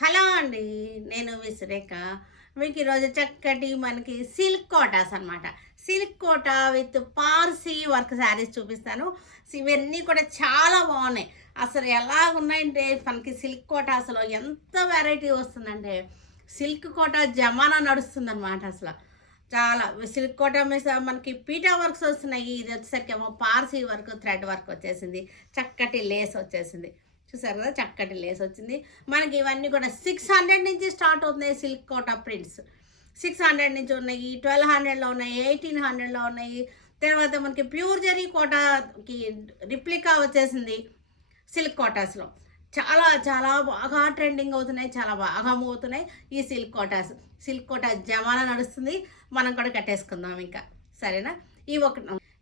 Hello అండి. నేను విసురేఖ. మీకు ఈరోజు చక్కటి మనకి సిల్క్ కోటాస్ అనమాట. Silk Kota with Parsi work saris చూపిస్తాను. ఇవన్నీ కూడా చాలా బాగున్నాయి. అసలు ఎలా ఉన్నాయంటే మనకి సిల్క్ కోటాస్లో ఎంత వెరైటీ వస్తుందంటే సిల్క్ కోటా జమానా నడుస్తుందన్నమాట అసలు. చాలా సిల్క్ కోటా మీద మనకి పీటా వర్క్స్ వస్తున్నాయి. ఇది వచ్చేసరికి ఏమో పార్సీ వర్క్, థ్రెడ్ వర్క్ వచ్చేసింది. చక్కటి లేస్ వచ్చేసింది. చూసారు కదా, చక్కటి లేస్ వచ్చింది. మనకి ఇవన్నీ కూడా 600 నుంచి స్టార్ట్ అవుతున్నాయి. సిల్క్ కోటా ప్రింట్స్ 600 నుంచి ఉన్నాయి, 1200లో ఉన్నాయి, 1800లో ఉన్నాయి. తర్వాత మనకి ప్యూర్ జరీ కోటాకి రిప్లికా వచ్చేసింది. సిల్క్ కోటాస్లో చాలా చాలా బాగా ట్రెండింగ్ అవుతున్నాయి, చాలా బాగా మూవ్ అవుతున్నాయి ఈ సిల్క్ కోటాస్. సిల్క్ కోటా జమానా నడుస్తుంది. మనం కూడా కట్టేసుకుందాం ఇంకా, సరేనా?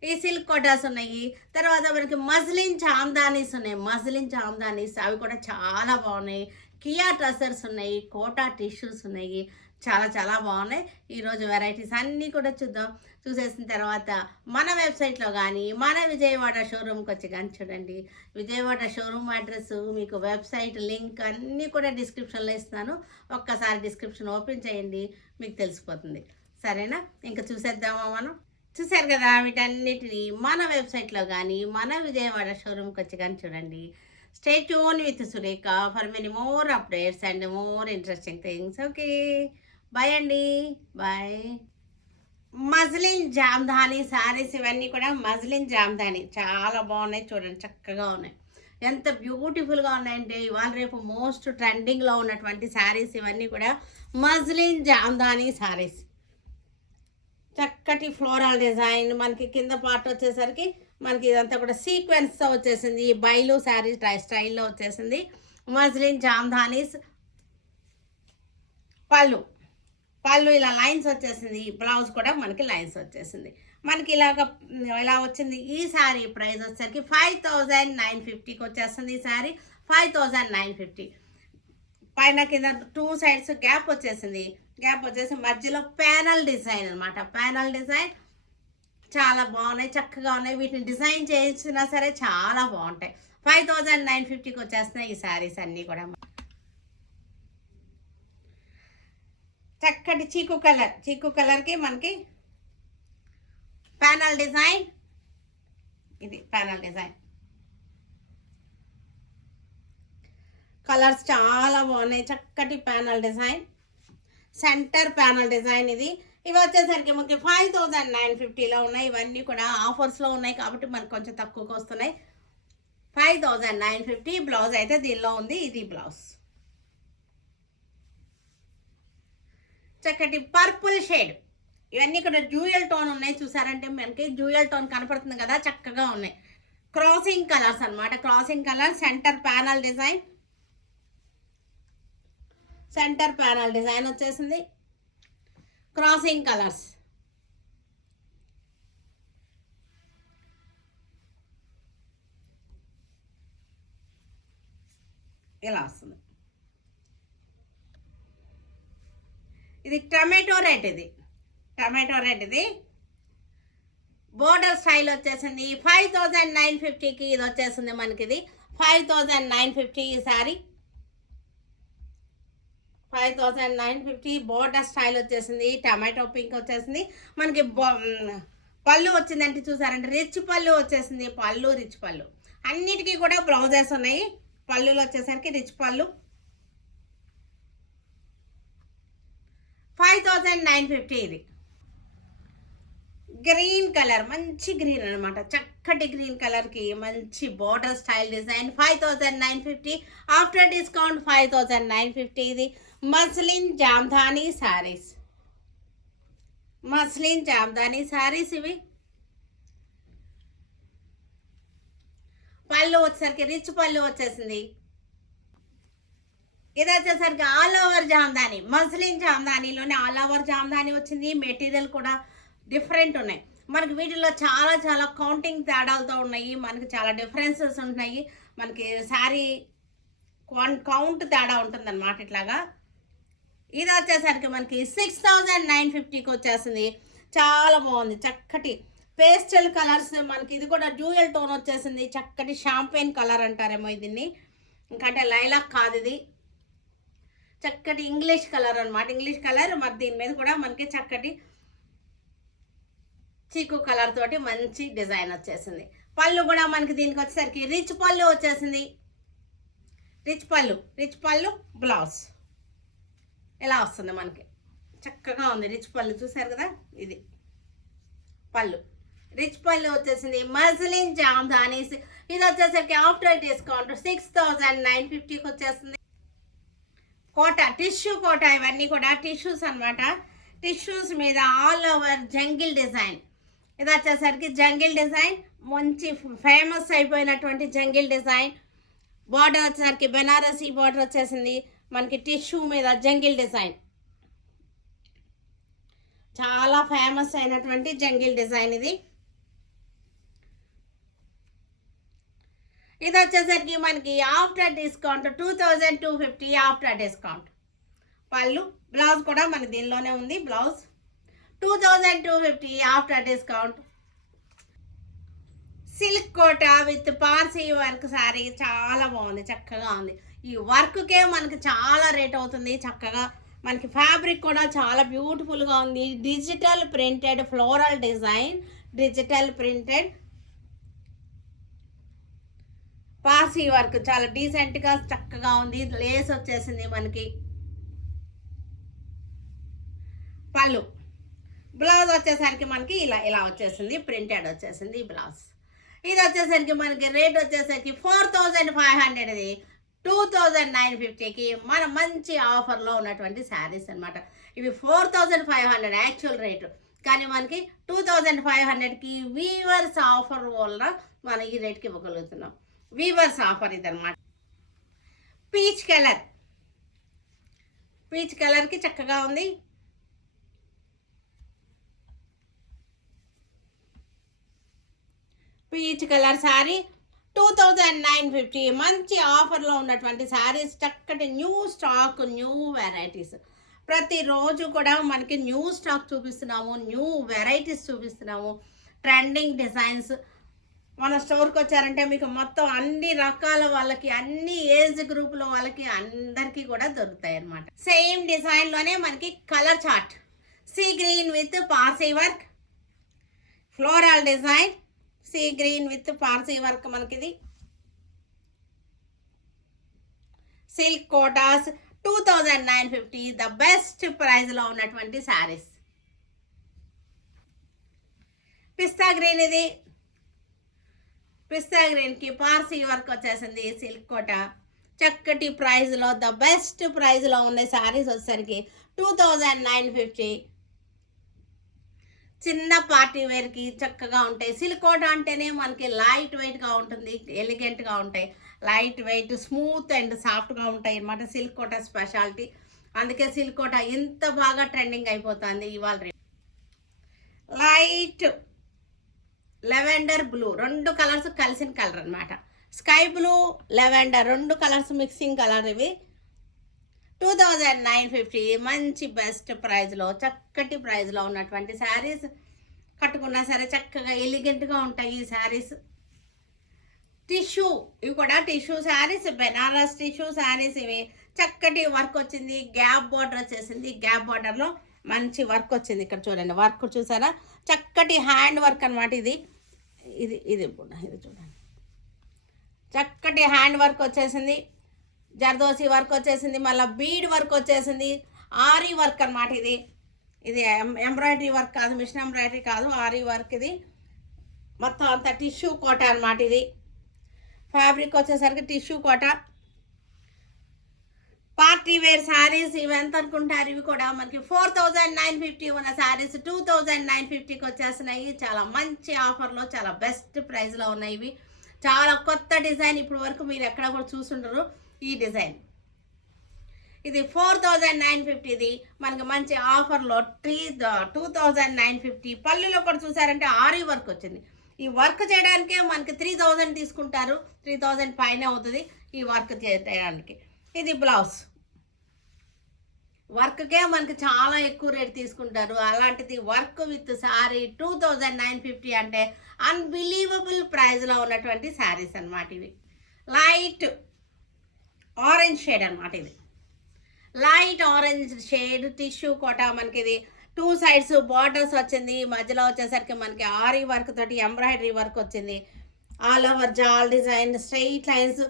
ఈ సిల్క్ కోటాస్ ఉన్నాయి. తర్వాత మనకి మజ్లిన్ చాందానీస్ ఉన్నాయి. మజ్లిన్ చాందానీస్ అవి కూడా చాలా బాగున్నాయి. కియా ట్రసర్స్ ఉన్నాయి, కోటా టిష్యూస్ ఉన్నాయి. చాలా చాలా బాగున్నాయి. ఈరోజు వెరైటీస్ అన్నీ కూడా చూద్దాం. చూసేసిన తర్వాత మన వెబ్సైట్లో కానీ మన విజయవాడ షోరూమ్కి వచ్చి కానీ చూడండి. విజయవాడ షోరూమ్ అడ్రస్, మీకు వెబ్సైట్ లింక్ అన్నీ కూడా డిస్క్రిప్షన్లో ఇస్తున్నాను. ఒక్కసారి డిస్క్రిప్షన్ ఓపెన్ చేయండి, మీకు తెలిసిపోతుంది. సరేనా? ఇంకా చూసేద్దామా మనం. చూసారు కదా, వీటన్నిటిని మన వెబ్సైట్లో కానీ మన విజయవాడ షోరూమ్కి వచ్చి కానీ చూడండి. Stay tune with Surekha for many more updates and more interesting things. Okay, bye అండి, బాయ్. మజ్లిన్ జామ్దాని శారీస్ ఇవన్నీ కూడా మజ్లిన్ జామ్దాని చాలా బాగున్నాయి. చూడండి, చక్కగా ఉన్నాయి. ఎంత బ్యూటిఫుల్గా ఉన్నాయంటే ఇవాళ రేపు మోస్ట్ ట్రెండింగ్లో ఉన్నటువంటి శారీస్ ఇవన్నీ కూడా మజ్లిన్ జామ్దాని శారీస్. చక్కటి ఫ్లోరల్ డిజైన్, మనకి కింద పార్ట్ వచ్చేసరికి మనకి ఇదంతా కూడా సీక్వెన్స్తో వచ్చేసింది. బైలు శారీ స్టైల్లో వచ్చేసింది. మజ్లిన్ జామ్దానీస్. పళ్ళు పళ్ళు ఇలా లైన్స్ వచ్చేసింది. బ్లౌజ్ కూడా మనకి లైన్స్ వచ్చేసింది. మనకి ఇలా వచ్చింది. ఈ శారీ ప్రైస్ వచ్చేసరికి 5950కి వచ్చేస్తుంది. ఈ శారీ 5950. పైన కింద 2 సైడ్స్ గ్యాప్ వచ్చేసింది. గ్యాప్ వచ్చేసి మధ్యలో ప్యానల్ డిజైన్ అనమాట. ప్యానల్ డిజైన్ చాలా బాగున్నాయి, చక్కగా ఉన్నాయి. వీటిని డిజైన్ చేయించినా సరే చాలా బాగుంటాయి. 5950కి వచ్చేస్తున్నాయి ఈ శారీస్ అన్నీ కూడా. చక్కటి చీకు కలర్కి మనకి ప్యానల్ డిజైన్. ఇది ప్యానల్ డిజైన్. కలర్స్ చాలా బాగున్నాయి. చక్కటి panel design, centre panel design. ఇవి వచ్చేసరికి మనకి 5950లో ఉన్నాయి. ఇవన్నీ కూడా ఆఫర్స్లో ఉన్నాయి కాబట్టి మనకు కొంచెం తక్కువకి వస్తున్నాయి. 5950. బ్లౌజ్ అయితే దీనిలో ఉంది. ఇది బ్లౌజ్. చక్కటి పర్పుల్ షేడ్. ఇవన్నీ కూడా డ్యూయల్ టోన్ ఉన్నాయి. చూసారంటే మనకి డ్యూయల్ టోన్ కనపడుతుంది కదా, చక్కగా ఉన్నాయి. క్రాసింగ్ కలర్స్ అనమాట. Crossing colour, centre panel design. Centre panel design వచ్చేసింది. Crossing colours. ఇలా వస్తుంది. ఇది tomato red. Tomato red. Border style వచ్చేసింది. 5950కి ఇది వచ్చేసింది మనకి. ఇది 5950 ఈ శారీ. 5950. బోర్డర్ స్టైల్ వచ్చేసింది. టమాటో పింక్ వచ్చేసింది. మనకి పళ్ళు వచ్చిందంటే చూసారంటే రిచ్ పళ్ళు వచ్చేసింది. పళ్ళు రిచ్ పళ్ళు. అన్నిటికీ కూడా బ్లౌజెస్ ఉన్నాయి. పళ్ళులు వచ్చేసరికి రిచ్ పళ్ళు. 5950 ఇది. గ్రీన్ కలర్, మంచి గ్రీన్ అనమాట. చక్కటి గ్రీన్ కలర్కి మంచి border style design. 5950. After discount 5950. ఇది muslin jamdani saris. Muslin jamdani saris ఇవి. పళ్ళు వచ్చేసరికి రిచ్ పళ్ళు వచ్చేసింది. ఇది వచ్చేసరికి ఆల్ ఓవర్ జామ్దానీ. మస్లిన్ జామ్దానీలోనే ఆల్ ఓవర్ జామ్దానీ వచ్చింది. మెటీరియల్ కూడా డిఫరెంట్ ఉన్నాయి. మనకి వీటిలో చాలా చాలా కౌంటింగ్ తేడాలతో ఉన్నాయి. మనకి చాలా డిఫరెన్సెస్ ఉంటున్నాయి. మనకి శారీ కౌంట్ తేడా ఉంటుంది అనమాట. ఇట్లాగా ఇది వచ్చేసరికి మనకి 6950కి వచ్చేసింది. చాలా బాగుంది. చక్కటి పేస్టల్ కలర్స్. మనకి ఇది కూడా డ్యూయల్ టోన్ వచ్చేసింది. చక్కటి షాంపెయిన్ కలర్ అంటారేమో దీన్ని, ఇంకంటే లైలాక్ కాదు ఇది. చక్కటి ఇంగ్లీష్ కలర్ అనమాట. ఇంగ్లీష్ కలర్ మరి దీని మీద కూడా మనకి చక్కటి చీకు కలర్ తోటి మంచి డిజైన్ వచ్చేసింది. పళ్ళు కూడా మనకి దీనికి వచ్చేసరికి రిచ్ పళ్ళు వచ్చేసింది. రిచ్ పళ్ళు బ్లౌజ్ ఇలా వస్తుంది మనకి. చక్కగా ఉంది రిచ్ పళ్ళు, చూసారు కదా. ఇది పళ్ళు, రిచ్ పళ్ళు వచ్చేసింది. మజ్లిన్ జామ్దాని, ఇది వచ్చేసరికి ఆఫ్టర్ డిస్కౌంట్ 6950కి వచ్చేస్తుంది. కోట, టిష్యూ కోట, ఇవన్నీ కూడా టిష్యూస్ అనమాట. టిష్యూస్ మీద ఆల్ ఓవర్ జంగిల్ డిజైన్. ఇది వచ్చేసరికి జంగిల్ డిజైన్, మంచి ఫేమస్ అయిపోయినటువంటి జంగిల్ డిజైన్. బార్డర్ వచ్చేసరికి బెనారసీ బార్డర్ వచ్చేసింది మనకి. టిష్యూ మీద జంగిల్ డిజైన్, చాలా ఫేమస్ అయినటువంటి జంగిల్ డిజైన్ ఇది. ఇది వచ్చేసరికి మనకి after discount 2250 after discount. Pallu, blouse కూడా మనకి దీనిలోనే ఉంది. Blouse 2250 after discount. Silk Kota with Parsi work sari చాలా బాగుంది, చక్కగా ఉంది. ఈ వర్క్కే మనకి చాలా రేట్ అవుతుంది. చక్కగా మనకి ఫ్యాబ్రిక్ కూడా చాలా బ్యూటిఫుల్గా ఉంది. Digital printed floral design, digital printed Parsi work చాలా డీసెంట్గా చక్కగా ఉంది. లేస్ వచ్చేసింది మనకి. పళ్ళు, బ్లౌజ్ వచ్చేసరికి మనకి ఇలా వచ్చేసింది, ప్రింటెడ్ వచ్చేసింది బ్లౌజ్. ఇది వచ్చేసరికి మనకి రేట్ వచ్చేసరికి 4500, ఇది 2950కి మన మంచి ఆఫర్లో ఉన్నటువంటి శారీస్ అనమాట. ఇవి 4500 యాక్చువల్ రేటు, కానీ మనకి 2500కి వీవర్స్ ఆఫర్ వల్ల మనం ఈ రేట్కి ఇవ్వగలుగుతున్నాం. వీవర్స్ ఆఫర్ ఇదనమాట. పీచ్ కలర్కి చక్కగా ఉంది. పీచ్ కలర్ శారీ 2950, మంచి ఆఫర్లో ఉన్నటువంటి శారీస్. చక్కటి న్యూ స్టాక్, న్యూ వెరైటీస్. ప్రతిరోజు కూడా మనకి న్యూ స్టాక్ చూపిస్తున్నాము, న్యూ వెరైటీస్ చూపిస్తున్నాము, ట్రెండింగ్ డిజైన్స్. మన స్టోర్కి వచ్చారంటే మీకు మొత్తం అన్ని రకాల వాళ్ళకి, అన్ని ఏజ్ గ్రూప్లో వాళ్ళకి అందరికీ కూడా దొరుకుతాయి అన్నమాట. సేమ్ డిజైన్లోనే మనకి colour chart, sea green with Parsi work, floral design, sea green with Parsi work మనకిది. సిల్క్ కోటాస్ 2950, ద బెస్ట్ ప్రైస్లో ఉన్నటువంటి శారీస్. పిస్తా గ్రీన్, ఇది పిస్తా గ్రీన్కి పార్సీ వర్క్ వచ్చేసింది. సిల్క్ కోట చక్కటి ప్రైస్లో, ద బెస్ట్ ప్రైస్లో ఉన్న శారీస్ వచ్చేసరికి 2950. చిన్న పార్టీ వేర్కి చక్కగా ఉంటాయి. సిల్క్ కోట అంటేనే మనకి లైట్ వెయిట్గా ఉంటుంది, ఎలిగెంట్గా ఉంటాయి. లైట్ వెయిట్, స్మూత్ అండ్ సాఫ్ట్గా ఉంటాయి అన్నమాట సిల్క్ కోట స్పెషాలిటీ. అందుకే సిల్క్ కోట ఇంత బాగా ట్రెండింగ్ అయిపోతుంది ఇవాళ. లైట్ లెవెండర్ బ్లూ, రెండు కలర్స్ కలిసిన కలర్ అనమాట. స్కై బ్లూ, లెవెండర్, రెండు కలర్స్ మిక్సింగ్ కలర్. ఇవి 2950, మంచి బెస్ట్ ప్రైస్లో, చక్కటి ప్రైస్లో ఉన్నటువంటి శారీస్. కట్టుకున్నా సరే చక్కగా ఎలిగెంట్గా ఉంటాయి ఈ శారీస్. టిష్యూ, ఇవి కూడా టిష్యూ శారీస్, బెనారస్ టిష్యూ శారీస్. ఇవి చక్కటి వర్క్ వచ్చింది, గ్యాప్ బార్డర్ వచ్చేసింది. గ్యాప్ బార్డర్లో మంచి వర్క్ వచ్చింది. ఇక్కడ చూడండి, వర్క్ చూసారా, చక్కటి హ్యాండ్ వర్క్ అనమాట. ఇది చూడండి, చక్కటి హ్యాండ్ వర్క్ వచ్చేసింది. జర్దోసి వర్క్ వచ్చేసింది, మళ్ళీ బీడ్ వర్క్ వచ్చేసింది. ఆరీ వర్క్ అనమాట. ఇది ఎంబ్రాయిడరీ వర్క్ కాదు, మిషన్ ఎంబ్రాయిడరీ కాదు, ఆరీ వర్క్. ఇది మొత్తం అంతా టిష్యూ కోట అనమాట. ఇది ఫ్యాబ్రిక్ వచ్చేసరికి టిష్యూ కోట. పార్టీ వేర్ శారీస్ ఇవి ఎంత అనుకుంటారు? ఇవి కూడా మనకి 4950 ఉన్న శారీస్ 2950కి వచ్చేస్తున్నాయి. చాలా మంచి ఆఫర్లో, చాలా బెస్ట్ ప్రైస్లో ఉన్నాయి. ఇవి చాలా కొత్త డిజైన్, ఇప్పుడు వరకు మీరు ఎక్కడ కూడా చూసుండరు ఈ డిజైన్. ఇది 4950, ఇది మనకి మంచి ఆఫర్లో 2950. పళ్ళులో కూడా చూసారంటే ఆరీ వర్క్ వచ్చింది. ఈ వర్క్ చేయడానికే మనకి 3000 తీసుకుంటారు, 3000 పైన అవుతుంది ఈ వర్క్ చేయడానికి. ఇది బ్లౌజ్, వర్క్కే మనకి చాలా ఎక్కువ రేట్ తీసుకుంటారు. అలాంటిది వర్క్ విత్ శారీ 2950 అంటే అన్బిలీవబుల్ ప్రైస్లో ఉన్నటువంటి శారీస్ అనమాట. ఇవి లైట్ ఆరెంజ్ షేడ్ అనమాట. ఇది light orange shade tissue kota మనకి ఇది 2 సైడ్స్ బార్డర్స్ వచ్చింది. మధ్యలో వచ్చేసరికి మనకి ఆరీ వర్క్ తోటి ఎంబ్రాయిడరీ వర్క్ వచ్చింది. All over jaal design straight lines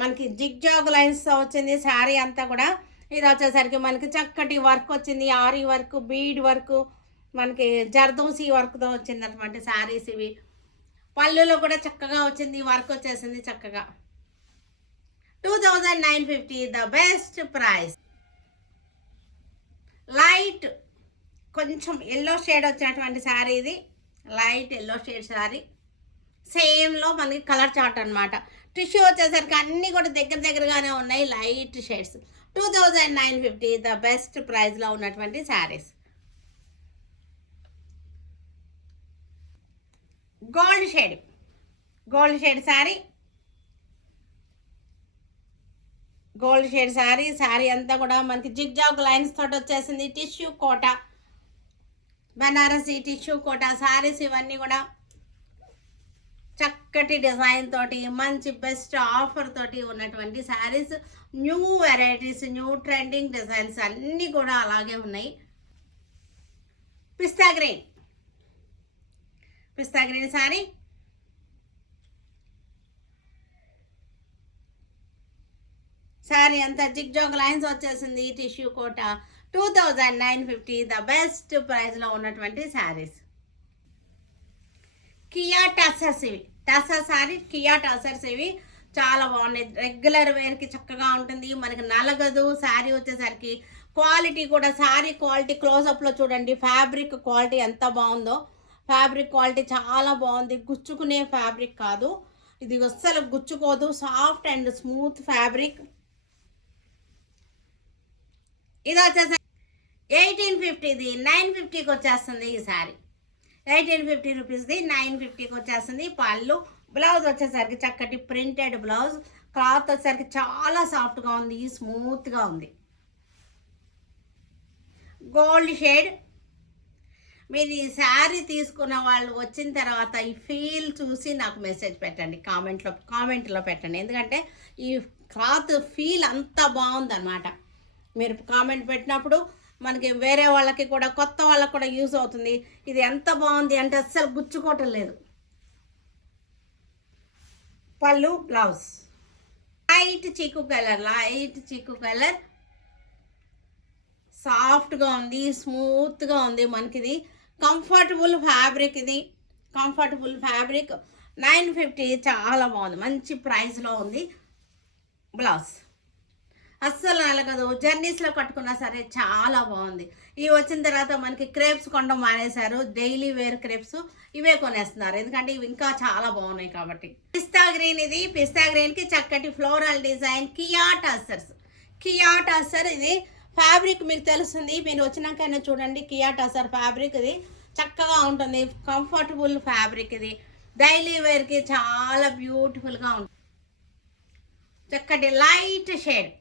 మనకి జిగ్జాగ్ లైన్స్తో వచ్చింది శారీ అంతా కూడా. ఇది వచ్చేసరికి మనకి చక్కటి వర్క్ వచ్చింది. ఆరీ వర్క్, బీడ్ వర్క్, మనకి జర్దోసి వర్క్తో వచ్చింది అటువంటి శారీస్ ఇవి. పళ్ళులో కూడా చక్కగా వచ్చింది, వర్క్ వచ్చేసింది చక్కగా. 2950 ద బెస్ట్ ప్రైస్. లైట్ కొంచెం ఎల్లో షేడ్ వచ్చినటువంటి శారీ ఇది. లైట్ ఎల్లో షేడ్ శారీ సేమ్లో మనకి కలర్ చార్ట్ అనమాట. టిష్యూ వచ్చేసరికి అన్నీ కూడా దగ్గరగానే ఉన్నాయి, లైట్ షేడ్స్. 2950 ద బెస్ట్ ప్రైస్లో ఉన్నటువంటి saris. Gold shade sari. Gold shade sari అంతా కూడా మనకి జిగ్జాగ్ లైన్స్ తోటి వచ్చేసింది. టిష్యూ కోట, బనారసి టిష్యూ కోట శారీస్ ఇవన్నీ కూడా చక్కటి డిజైన్ తోటి మంచి బెస్ట్ ఆఫర్ తోటి ఉన్నటువంటి saris. New varieties, new trending designs అన్నీ కూడా అలాగే ఉన్నాయి. పిస్తా గ్రీన్ శారీ. శారీ అంతా జిగ్జాగ్ లైన్స్ వచ్చేసింది. టిష్యూ కోట. 2950 ద బెస్ట్ ప్రైస్లో ఉన్నటువంటి శారీస్. కియా టసర్స్ ఇవి. టసర్ శారీ, కియా టసర్స్ ఇవి చాలా బాగున్నాయి. రెగ్యులర్ వేర్కి చక్కగా ఉంటుంది, మనకి నలగదు. శారీ వచ్చేసరికి క్వాలిటీ కూడా, శారీ క్వాలిటీ క్లోజప్లో చూడండి. ఫ్యాబ్రిక్ క్వాలిటీ ఎంత బాగుందో. ఫ్యాబ్రిక్ క్వాలిటీ చాలా బాగుంది. గుచ్చుకునే ఫ్యాబ్రిక్ కాదు ఇది, అస్సలు గుచ్చుకోదు. Soft and smooth fabric. ఇది వచ్చేసరికి 1850ది 950కి వచ్చేస్తుంది ఈ శారీ. 1850 రూపీస్ది 950కి వచ్చేస్తుంది. పళ్ళు. బ్లౌజ్ వచ్చేసరికి చక్కటి ప్రింటెడ్ బ్లౌజ్. క్లాత్ వచ్చేసరికి చాలా సాఫ్ట్గా ఉంది, స్మూత్గా ఉంది. Gold shade. మీరు ఈ శారీ తీసుకున్న వాళ్ళు వచ్చిన తర్వాత ఈ ఫీల్ చూసి నాకు మెసేజ్ పెట్టండి, కామెంట్లో పెట్టండి. ఎందుకంటే ఈ క్లాత్ ఫీల్ అంత బాగుందన్నమాట. మీరు కామెంట్ పెట్టినప్పుడు మనకి వేరే వాళ్ళకి కూడా, కొత్త వాళ్ళకి కూడా యూజ్ అవుతుంది. ఇది ఎంత బాగుంది అంటే అస్సలు గుచ్చుకోవటం లేదు. పళ్ళు, బ్లౌజ్. లైట్ చీకు కలర్ సాఫ్ట్గా ఉంది, స్మూత్గా ఉంది. మనకి ఇది కంఫర్టబుల్ ఫ్యాబ్రిక్. ఇది కంఫర్టబుల్ ఫ్యాబ్రిక్. 950 చాలా బాగుంది, మంచి ప్రైస్లో ఉంది. బ్లౌజ్ అస్సలు నలగదు. జర్నీస్లో కట్టుకున్నా సరే చాలా బాగుంది. ఇవి వచ్చిన తర్వాత మనకి క్రేప్స్ కొనడం మానేశారు. డైలీ వేర్ క్రేప్స్ ఇవే కొనేస్తున్నారు, ఎందుకంటే ఇవి ఇంకా చాలా బాగున్నాయి కాబట్టి. పిస్తా గ్రీన్. ఇది పిస్తా గ్రీన్కి చక్కటి ఫ్లోరల్ డిజైన్. కియా టసర్. ఇది ఫ్యాబ్రిక్ మీకు తెలుస్తుంది, మీరు వచ్చినాకైనా చూడండి. కియా టసర్ ఫ్యాబ్రిక్ ఇది చక్కగా ఉంటుంది, కంఫర్టబుల్ ఫ్యాబ్రిక్. ఇది డైలీ వేర్కి చాలా బ్యూటిఫుల్గా ఉంటుంది. చక్కటి లైట్ షేడ్.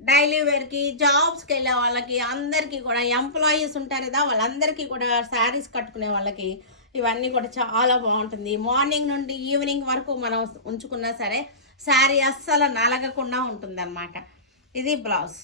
డైలీ వేర్కి, జాబ్స్కి వెళ్ళే వాళ్ళకి అందరికీ కూడా, ఎంప్లాయీస్ ఉంటారు కదా వాళ్ళందరికీ కూడా, శారీస్ కట్టుకునే వాళ్ళకి ఇవన్నీ కూడా చాలా బాగుంటుంది. మార్నింగ్ నుండి ఈవినింగ్ వరకు మనం ఉంచుకున్నా సరే శారీ అస్సలు నలగకుండా ఉంటుంది అన్నమాట. ఇది బ్లౌజ్.